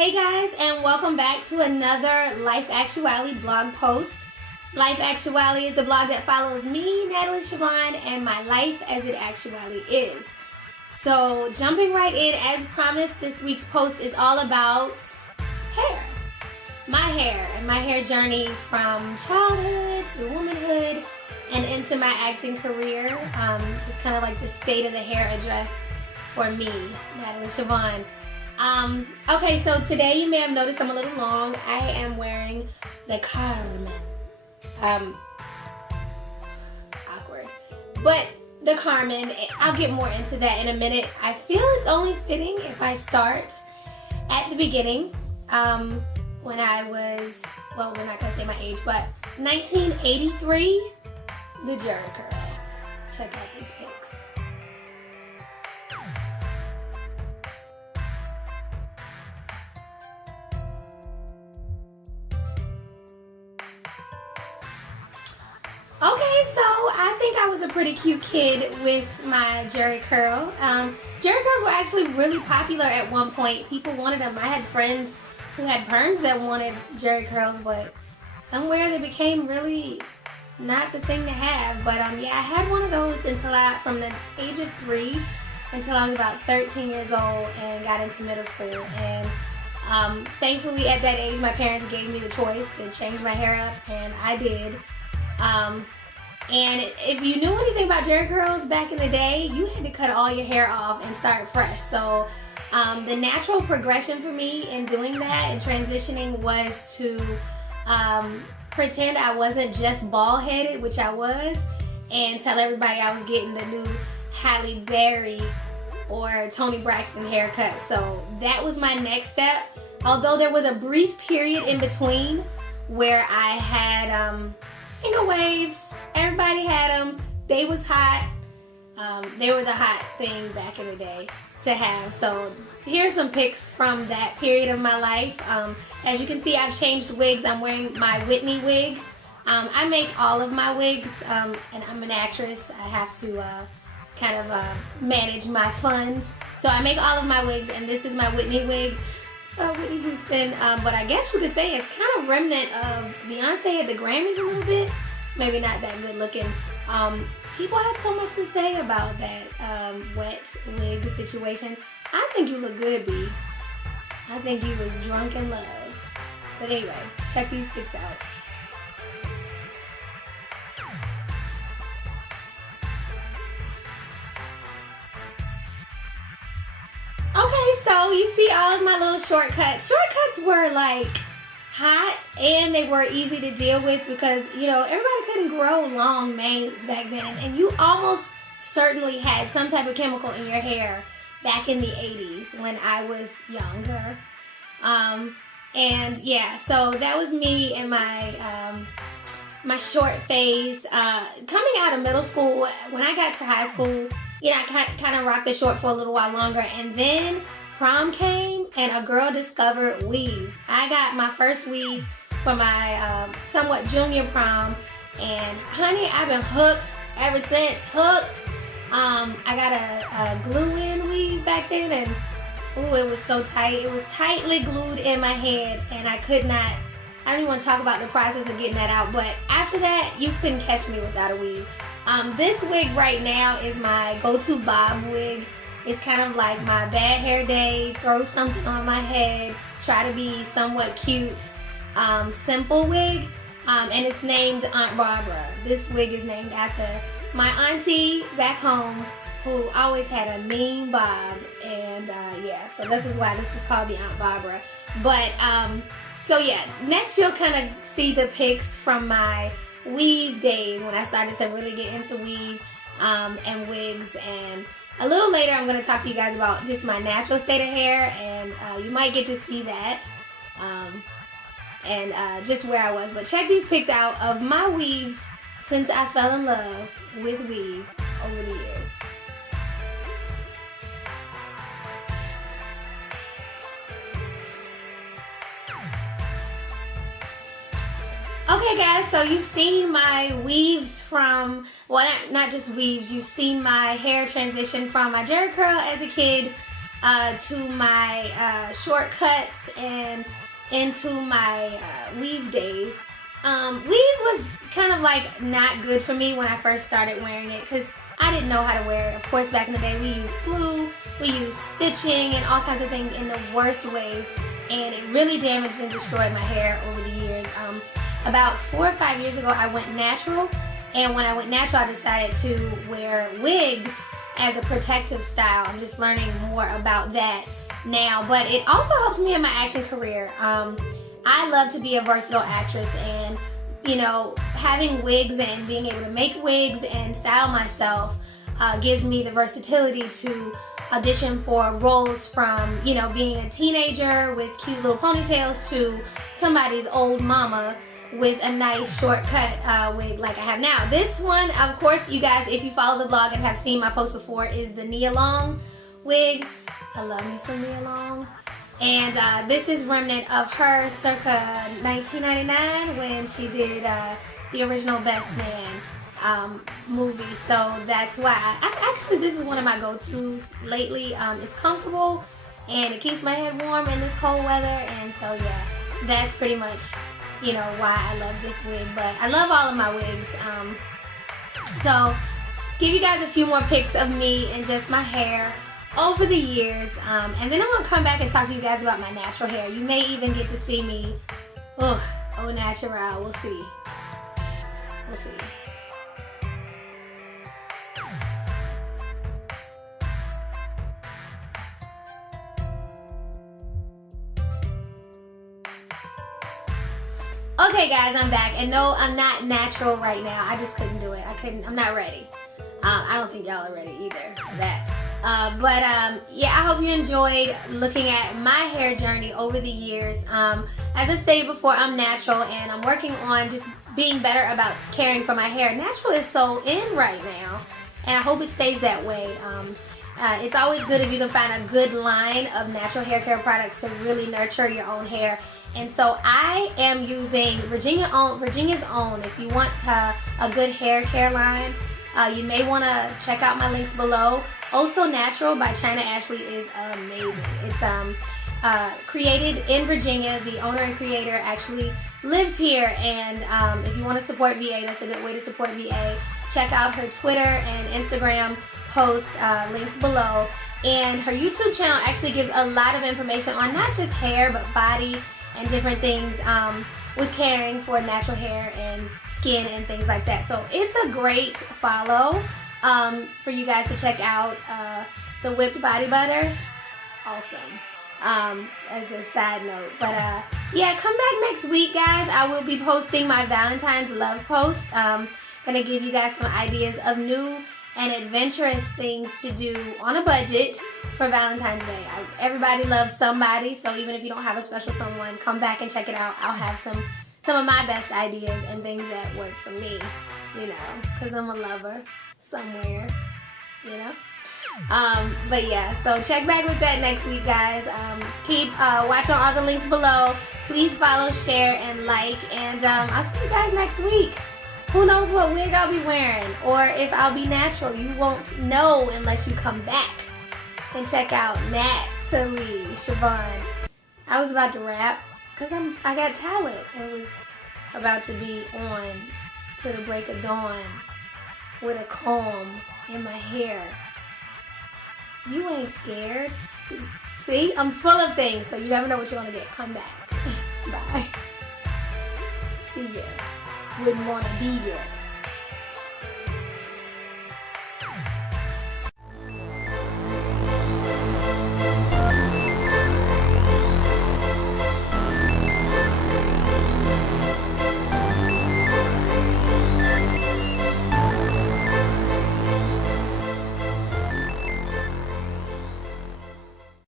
Hey guys, and welcome back to another Life ACTuAlie blog post. Life ACTuAlie is the blog that follows me, Natalie Chevonne, and my life as it actually is. So jumping right in, as promised, this week's post is all about hair. My hair and my hair journey from childhood to womanhood and into my acting career. Just kind of like the state of the hair address for me, Natalie Chevonne. Okay, so today you may have noticed I'm a little long. I am wearing the Carmen. Awkward. But the Carmen, I'll get more into that in a minute. I feel it's only fitting if I start at the beginning. When I was, well, we're not going to say my age, but 1983, the Jerry curl. Check out these pics. Okay, so I think I was a pretty cute kid with my Jerry curl. Jerry curls were actually really popular at one point. People wanted them. I had friends who had perms that wanted Jerry curls, but somewhere they became really not the thing to have. But yeah, I had one of those from the age of 3 until I was about 13 years old and got into middle school. And thankfully at that age, my parents gave me the choice to change my hair up, and I did. And if you knew anything about Jerry curls back in the day, you had to cut all your hair off and start fresh. So the natural progression for me in doing that and transitioning was to pretend I wasn't just bald-headed, which I was, and tell everybody I was getting the new Halle Berry or Toni Braxton haircut. So that was my next step. Although there was a brief period in between where I had finger waves. Everybody had them. They was hot. They were the hot thing back in the day to have. So here's some pics from that period of my life. As you can see, I've changed wigs. I'm wearing my Whitney wig. I make all of my wigs, and I'm an actress. I have to kind of manage my funds. So I make all of my wigs, and this is my Whitney wig. Whitney Houston, but I guess you could say it's kind of remnant of Beyonce at the Grammys a little bit. Maybe not that good looking. People had so much to say about that wet wig situation. I think you look good, B. I think you was drunk in love. But anyway, check these pics out. Okay, so you see all of my little shortcuts. Shortcuts were like hot, and they were easy to deal with because, you know, everybody couldn't grow long manes back then, and you almost certainly had some type of chemical in your hair back in the 80s when I was younger. And yeah, so that was me and my my short phase. Coming out of middle school, when I got to high school, you know, I kind of rocked the short for a little while longer, and then prom came and a girl discovered weave. I got my first weave for my somewhat junior prom, and honey, I've been hooked ever since. Hooked. I got a glue-in weave back then, and ooh, it was so tight. It was tightly glued in my head, and I don't even want to talk about the process of getting that out, but after that, you couldn't catch me without a weave. This wig right now is my go-to bob wig. It's kind of like my bad hair day, throw something on my head, try to be somewhat cute, simple wig, and it's named Aunt Barbara. This wig is named after my auntie back home who always had a mean bob, and yeah, so this is why this is called the Aunt Barbara. But, so yeah, next you'll kind of see the pics from my weave days when I started to really get into weave and wigs, and a little later I'm going to talk to you guys about just my natural state of hair, and you might get to see that and just where I was. But check these pics out of my weaves since I fell in love with weave over the years. Okay guys, so you've seen my weaves from, well, not just weaves, you've seen my hair transition from my Jerry curl as a kid to my shortcuts and into my weave days. Weave was kind of like not good for me when I first started wearing it because I didn't know how to wear it. Of course, back in the day, we used glue, we used stitching and all kinds of things in the worst ways, and it really damaged and destroyed my hair over the years. About 4 or 5 years ago, I went natural, and when I went natural, I decided to wear wigs as a protective style. I'm just learning more about that now, but it also helps me in my acting career. I love to be a versatile actress, and you know, having wigs and being able to make wigs and style myself gives me the versatility to audition for roles from, you know, being a teenager with cute little ponytails to somebody's old mama with a nice shortcut wig like I have now. This one, of course, you guys, if you follow the blog and have seen my post before, is the Nia Long wig. I love me some Nia Long. And this is remnant of her circa 1999 when she did the original Best Man movie. So that's why actually this is one of my go-tos lately. It's comfortable and it keeps my head warm in this cold weather. And so yeah, that's pretty much, you know, why I love this wig. But I love all of my wigs. So give you guys a few more pics of me and just my hair over the years, and then I'm gonna come back and talk to you guys about my natural hair. You may even get to see me au natural. We'll see. We'll see. Okay guys, I'm back, and no, I'm not natural right now. I just couldn't do it. I'm not ready. I don't think y'all are ready either for that. Yeah, I hope you enjoyed looking at my hair journey over the years. As I stated before, I'm natural, and I'm working on just being better about caring for my hair. Natural is so in right now, and I hope it stays that way. It's always good if you can find a good line of natural hair care products to really nurture your own hair. And so I am using Virginia's Own. If you want a good hair care line, you may want to check out my links below. Also Natural by China Ashley is amazing. It's created in Virginia. The owner and creator actually lives here, and if you want to support VA, that's a good way to support VA. Check out her Twitter and Instagram posts, links below. And her YouTube channel actually gives a lot of information on not just hair, but body and different things with caring for natural hair and skin and things like that. So it's a great follow for you guys to check out. The whipped body butter, awesome, as a side note. But yeah, come back next week, guys. I will be posting my Valentine's love post. Gonna give you guys some ideas of new and adventurous things to do on a budget for Valentine's Day. Everybody loves somebody, so even if you don't have a special someone, come back and check it out. I'll have some of my best ideas and things that work for me, you know, because I'm a lover somewhere, you know. But yeah, so check back with that next week, guys. Keep watching all the links below. Please follow, share, and like, and I'll see you guys next week. Who knows what wig I'll be wearing, or if I'll be natural. You won't know unless you come back and check out Natalie Chevonne. I was about to rap because I got talent. It was about to be on to the break of dawn with a comb in my hair. You ain't scared. See, I'm full of things, so you never know what you're gonna get. Come back. Bye. See ya. Wouldn't wanna be ya.